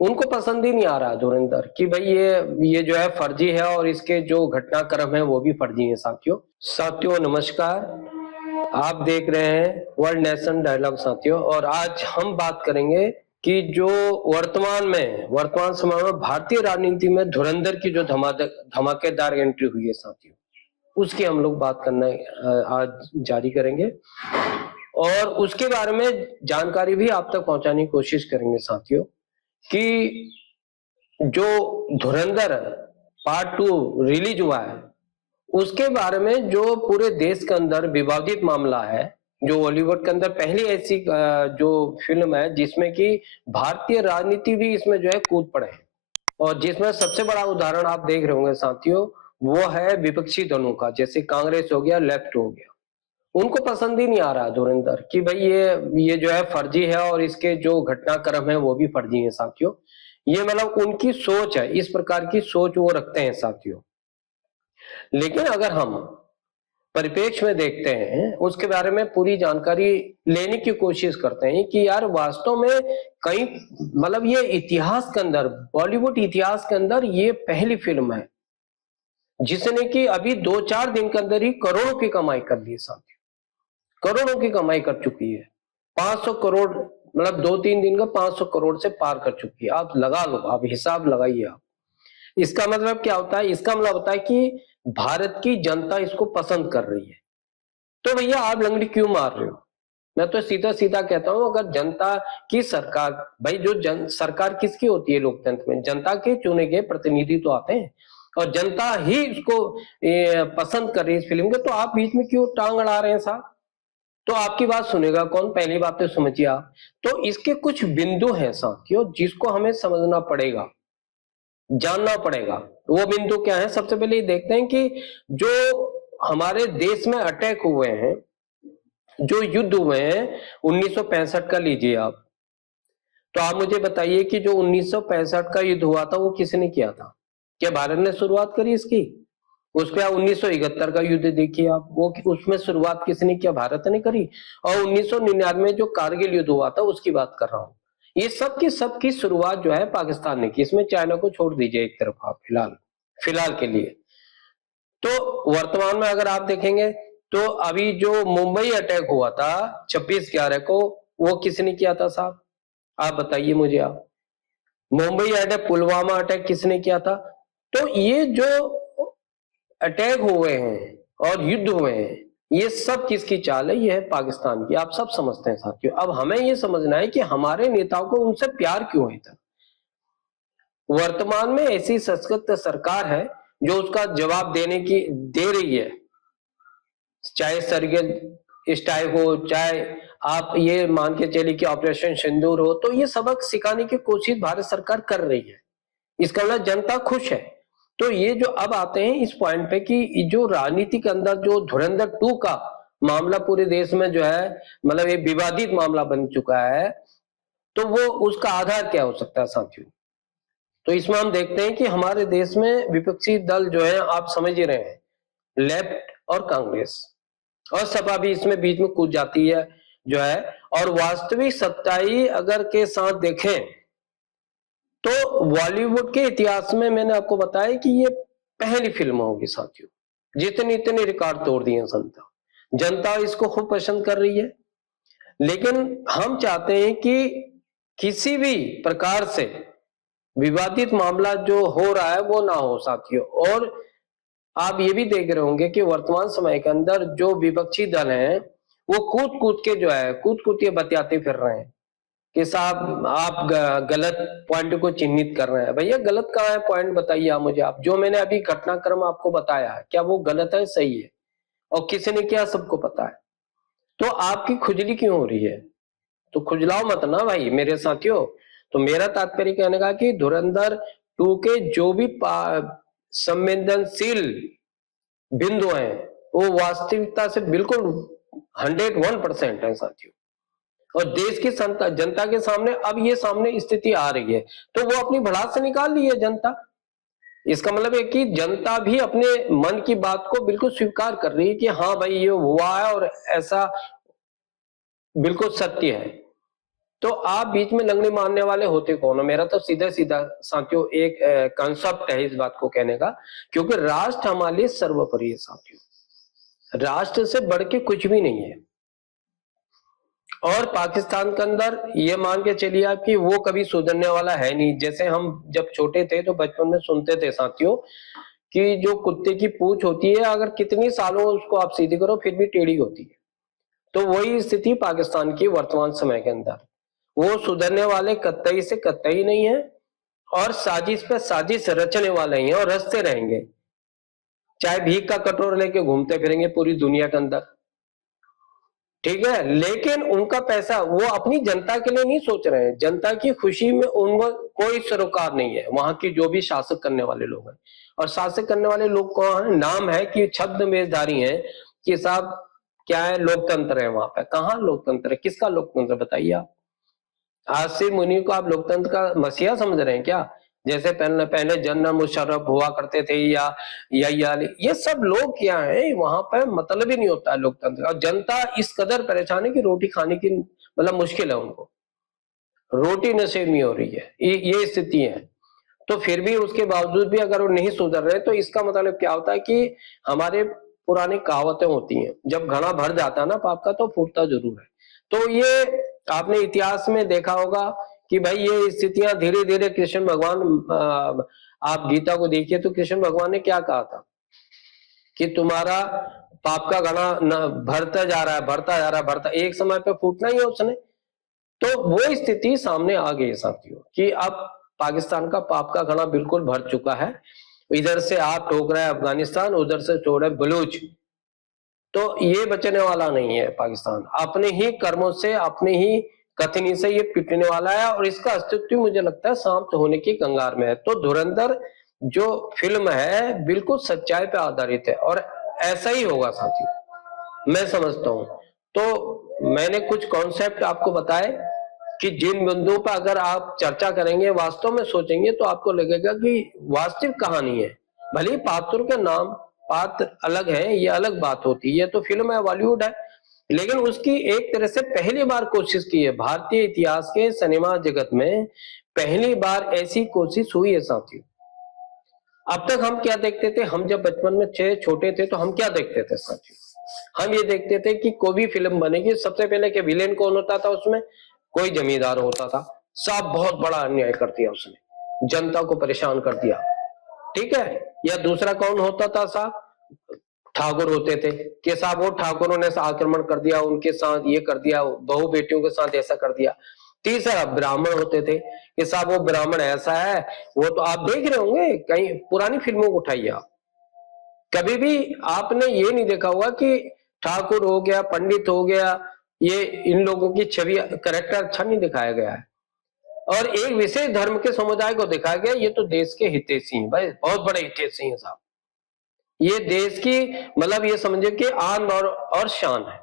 उनको पसंद ही नहीं आ रहा धुरंधर कि भाई ये जो है फर्जी है और इसके जो घटनाक्रम है वो भी फर्जी है। साथियों नमस्कार, आप देख रहे हैं वर्ल्ड नेशन डायलॉग साथियों, और आज हम बात करेंगे कि जो वर्तमान समय में भारतीय राजनीति में धुरंधर की जो धमाकेदार एंट्री हुई है साथियों, उसकी हम लोग बात करना आज जारी करेंगे और उसके बारे में जानकारी भी आप तक पहुंचाने की कोशिश करेंगे साथियों कि जो धुरंधर पार्ट 2 रिलीज हुआ है उसके बारे में जो पूरे देश के अंदर विवादित मामला है, जो बॉलीवुड के अंदर पहली ऐसी जो फिल्म है जिसमें कि भारतीय राजनीति भी इसमें जो है कूद पड़े हैं, और जिसमें सबसे बड़ा उदाहरण आप देख रहे होंगे साथियों वो है विपक्षी दलों का, जैसे कांग्रेस हो गया, लेफ्ट हो गया। उनको पसंद ही नहीं आ रहा धुरंधर कि भाई ये जो है फर्जी है और इसके जो घटनाक्रम है वो भी फर्जी है साथियों। ये मतलब उनकी सोच है, इस प्रकार की सोच वो रखते हैं साथियों। लेकिन अगर हम परिप्रेक्ष्य में देखते हैं, उसके बारे में पूरी जानकारी लेने की कोशिश करते हैं कि यार वास्तव में कई मतलब ये इतिहास के अंदर, बॉलीवुड इतिहास के अंदर ये पहली फिल्म है जिसने कि अभी 2-4 दिन के अंदर ही करोड़ों की कमाई कर ली साथियों, करोड़ों की कमाई कर चुकी है। 500 करोड़ मतलब 2-3 दिन का 500 करोड़ से पार कर चुकी है। आप लगा लो, आप हिसाब लगाइए आप। इसका मतलब क्या होता है? इसका मतलब होता है कि भारत की जनता इसको पसंद कर रही है। तो भैया आप लंगड़ी क्यों मार रहे हो? मैं तो सीधा सीधा कहता हूं, अगर जनता की सरकार, भाई जो सरकार किसकी होती है लोकतंत्र में? जनता के चुने गए प्रतिनिधि तो आते हैं और जनता ही इसको पसंद कर रही है इस फिल्म को, तो आप बीच में क्यों टांग अड़ा रहे हैं साहब? तो आपकी बात सुनेगा कौन? पहली बात तो समझिए आप। तो इसके कुछ बिंदु हैं साथियों जिसको हमें समझना पड़ेगा, जानना पड़ेगा। वो बिंदु क्या है? सबसे पहले ये देखते हैं कि जो हमारे देश में अटैक हुए हैं, जो युद्ध हुए हैं 1965 का लीजिए आप, तो आप मुझे बताइए कि जो 1965 का युद्ध हुआ था वो किसने किया था? क्या भारत ने शुरुआत करी इसकी? उसके बाद 1971 का युद्ध देखिए आप, वो उसमें शुरुआत किसने किया? भारत ने करी। और 1999 जो कारगिल युद्ध हुआ था उसकी बात कर रहा हूं। ये सब की शुरुआत जो है पाकिस्तान ने की। इसमें चाइना को छोड़ दीजिए एक तरफ आप फिलहाल के लिए। तो वर्तमान में अगर आप देखेंगे तो अभी जो मुंबई अटैक हुआ था 26/11 को, वो किसने किया था साहब? आप बताइए मुझे आप। मुंबई अटैक, पुलवामा अटैक किसने किया था? तो ये जो अटैक हुए हैं और युद्ध हुए हैं, ये सब किसकी चाल है? ये है पाकिस्तान की। आप सब समझते हैं साथियों। अब हमें ये समझना है कि हमारे नेताओं को उनसे प्यार क्यों है इतना। वर्तमान में ऐसी सशक्त सरकार है जो उसका जवाब दे रही है, चाहे सर्जिकल स्ट्राइक हो, चाहे आप ये मान के चलिए कि ऑपरेशन सिंदूर हो, तो ये सबक सिखाने की कोशिश भारत सरकार कर रही है। इसका मतलब जनता खुश है। तो ये जो अब आते हैं इस पॉइंट पे कि जो राजनीति के अंदर जो धुरंधर 2 का मामला पूरे देश में जो है मतलब एक विवादित मामला बन चुका है, तो वो उसका आधार क्या हो सकता है साथियों? तो इसमें हम देखते हैं कि हमारे देश में विपक्षी दल जो है, आप समझ ही रहे हैं, लेफ्ट और कांग्रेस और सपा भी इसमें बीच में कूद जाती है जो है। और वास्तविक सच्चाई अगर के साथ देखें तो बॉलीवुड के इतिहास में मैंने आपको बताया कि ये पहली फिल्म होगी साथियों जितने इतने रिकॉर्ड तोड़ दिए जनता। जनता इसको खूब पसंद कर रही है। लेकिन हम चाहते हैं कि किसी भी प्रकार से विवादित मामला जो हो रहा है वो ना हो साथियों। और आप ये भी देख रहे होंगे कि वर्तमान समय के अंदर जो विपक्षी दल हैं वो कूद कूद के बतियाते फिर रहे हैं कि साहब आप गलत पॉइंट को चिन्हित कर रहे हैं। भैया गलत कहाँ है पॉइंट? बताइए आप मुझे। आप जो मैंने अभी घटनाक्रम आपको बताया है, क्या वो गलत है, सही है? और किसी ने किया सबको पता है। तो आपकी खुजली क्यों हो रही है? तो खुजलाओ मत ना भाई मेरे साथियों। तो मेरा तात्पर्य कहने का कि धुरंधर 2 के जो भी संवेदनशील बिंदु हैं वो वास्तविकता से बिल्कुल 101% है साथियों। और देश की जनता के सामने अब ये सामने स्थिति आ रही है, तो वो अपनी भड़ास से निकाल ली है जनता। इसका मतलब है कि जनता भी अपने मन की बात को बिल्कुल स्वीकार कर रही है कि हाँ भाई ये हुआ है और ऐसा बिल्कुल सत्य है। तो आप बीच में लंगड़ी मारने वाले होते कौन हो? मेरा तो सीधा सीधा साथियों एक कंसेप्ट है इस बात को कहने का, क्योंकि राष्ट्र हमारे लिए सर्वोपरि है साथियों, राष्ट्र से बढ़ के कुछ भी नहीं है। और पाकिस्तान के अंदर ये मान के चलिए आप कि वो कभी सुधरने वाला है नहीं। जैसे हम जब छोटे थे तो बचपन में सुनते थे साथियों कि जो कुत्ते की पूंछ होती है, अगर कितनी सालों उसको आप सीधी करो फिर भी टेढ़ी होती है। तो वही स्थिति पाकिस्तान की वर्तमान समय के अंदर, वो सुधरने वाले कतई से कतई नहीं है, और साजिश पे साजिश रचने वाले ही हैं और रचते रहेंगे, चाहे भीख का कटोरा लेके घूमते फिरेंगे पूरी दुनिया के अंदर, ठीक है। लेकिन उनका पैसा वो अपनी जनता के लिए नहीं सोच रहे हैं, जनता की खुशी में उनका कोई सरोकार नहीं है। वहां की जो भी शासक करने वाले लोग हैं, और शासक करने वाले लोग कौन है? नाम है कि छद्मवेशधारी हैं कि साहब क्या है, लोकतंत्र है वहां पे। कहाँ लोकतंत्र है? किसका लोकतंत्र बताइए आप? आसिफ मुनि को आप लोकतंत्र का मसीहा समझ रहे हैं क्या? जैसे पहले पहले जनरल मुशर्रफ हुआ करते थे, या ये सब लोग क्या है, वहां पर मतलब ही नहीं होता है लोकतंत्र का। और जनता इस कदर परेशान है कि रोटी खाने की मतलब मुश्किल है उनको, रोटी नसीब नहीं हो रही है, ये स्थिति है। तो फिर भी उसके बावजूद भी अगर वो नहीं सुधर रहे, तो इसका मतलब क्या होता है कि हमारे पुरानी कहावतें होती हैं, जब घड़ा भर जाता है ना पाप का तो फूटता जरूर है। तो ये आपने इतिहास में देखा होगा कि भाई ये स्थितियां धीरे धीरे कृष्ण भगवान, आप गीता को देखिए तो कृष्ण भगवान ने क्या कहा था कि तुम्हारा पाप का घड़ा न भरता जा रहा है, भरता जा रहा है, भरता, एक समय पे फूटना ही है उसने। तो वो स्थिति सामने आ गई साथियों कि अब पाकिस्तान का पाप का घड़ा बिल्कुल भर चुका है। इधर से आप ठोक रहे हैं अफगानिस्तान, उधर से ठोक रहे बलूच, तो ये बचने वाला नहीं है पाकिस्तान। अपने ही कर्मों से, अपने ही कथनी से ये पिटने वाला है, और इसका अस्तित्व मुझे लगता है समाप्त होने की कगार में है। तो धुरंधर जो फिल्म है बिल्कुल सच्चाई पे आधारित है, और ऐसा ही होगा साथियों, मैं समझता हूं। तो मैंने कुछ कॉन्सेप्ट आपको बताए कि जिन बिंदुओं पर अगर आप चर्चा करेंगे, वास्तव में सोचेंगे, तो आपको लगेगा कि वास्तविक कहानी है। भले ही पात्रों के नाम पात्र अलग है, ये अलग बात होती है, ये तो फिल्म है, बॉलीवुड है, लेकिन उसकी एक तरह से पहली बार कोशिश की है भारतीय इतिहास के सिनेमा जगत में, पहली बार ऐसी कोशिश हुई है साथियों। अब तक हम क्या देखते थे? हम जब बचपन में छोटे थे तो हम क्या देखते थे साथियों? हम ये देखते थे कि कोई भी फिल्म बनेगी, सबसे पहले कि विलेन कौन होता था उसमें? कोई जमींदार होता था, साहब बहुत बड़ा अन्याय कर दिया उसने, जनता को परेशान कर दिया, ठीक है। या दूसरा कौन होता था साहब? ठाकुर होते थे कि साहब वो ठाकुरों ने आक्रमण कर दिया, उनके साथ ये कर दिया, बहू बेटियों के साथ ऐसा कर दिया। तीसरा ब्राह्मण होते थे कि साहब वो ब्राह्मण ऐसा है, वो तो आप देख रहे होंगे कहीं पुरानी फिल्मों को उठाइए आप, कभी भी आपने ये नहीं देखा होगा कि ठाकुर हो गया, पंडित हो गया, ये इन लोगों की छवि, करेक्टर अच्छा नहीं दिखाया गया है, और एक विशेष धर्म के समुदाय को दिखाया गया, ये तो देश के हितैषी हैं भाई, बहुत बड़े हितैषी हैं साहब, ये देश की मतलब ये समझिए कि आन और शान है।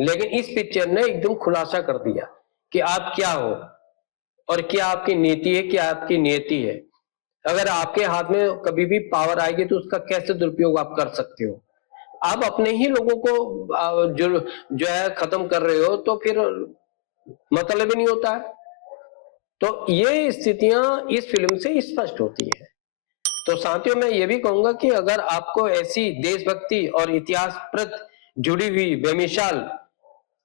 लेकिन इस पिक्चर ने एकदम खुलासा कर दिया कि आप क्या हो, और क्या आपकी नीति है, क्या आपकी नियति है। अगर आपके हाथ में कभी भी पावर आएगी तो उसका कैसे दुरुपयोग आप कर सकते हो। आप अपने ही लोगों को जो है खत्म कर रहे हो, तो फिर मतलब ही नहीं होता है। तो ये स्थितियां इस फिल्म से स्पष्ट होती है। तो साथियों मैं ये भी कहूंगा कि अगर आपको ऐसी देशभक्ति और इतिहास प्रति जुड़ी हुई बेमिसाल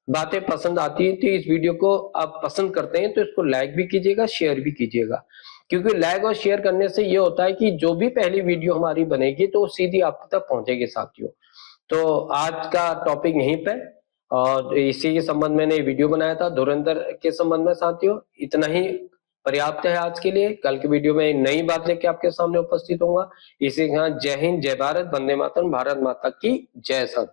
बातें पसंद आती है, तो इस वीडियो को आप पसंद करते हैं तो इसको लाइक भी कीजिएगा, शेयर भी कीजिएगा, क्योंकि लाइक और शेयर करने से ये होता है कि जो भी पहली वीडियो हमारी बनेगी तो सीधी आप तक पहुंचेगी साथियों। तो आज का टॉपिक यहीं पे, और इसी के संबंध में वीडियो बनाया था धुरंधर के संबंध में साथियों। इतना ही पर्याप्त है आज के लिए। कल की वीडियो में नई बात लेके आपके सामने उपस्थित होऊंगा। इसी के साथ जय हिंद, जय भारत, वंदे मातरम, भारत माता की जय। साथ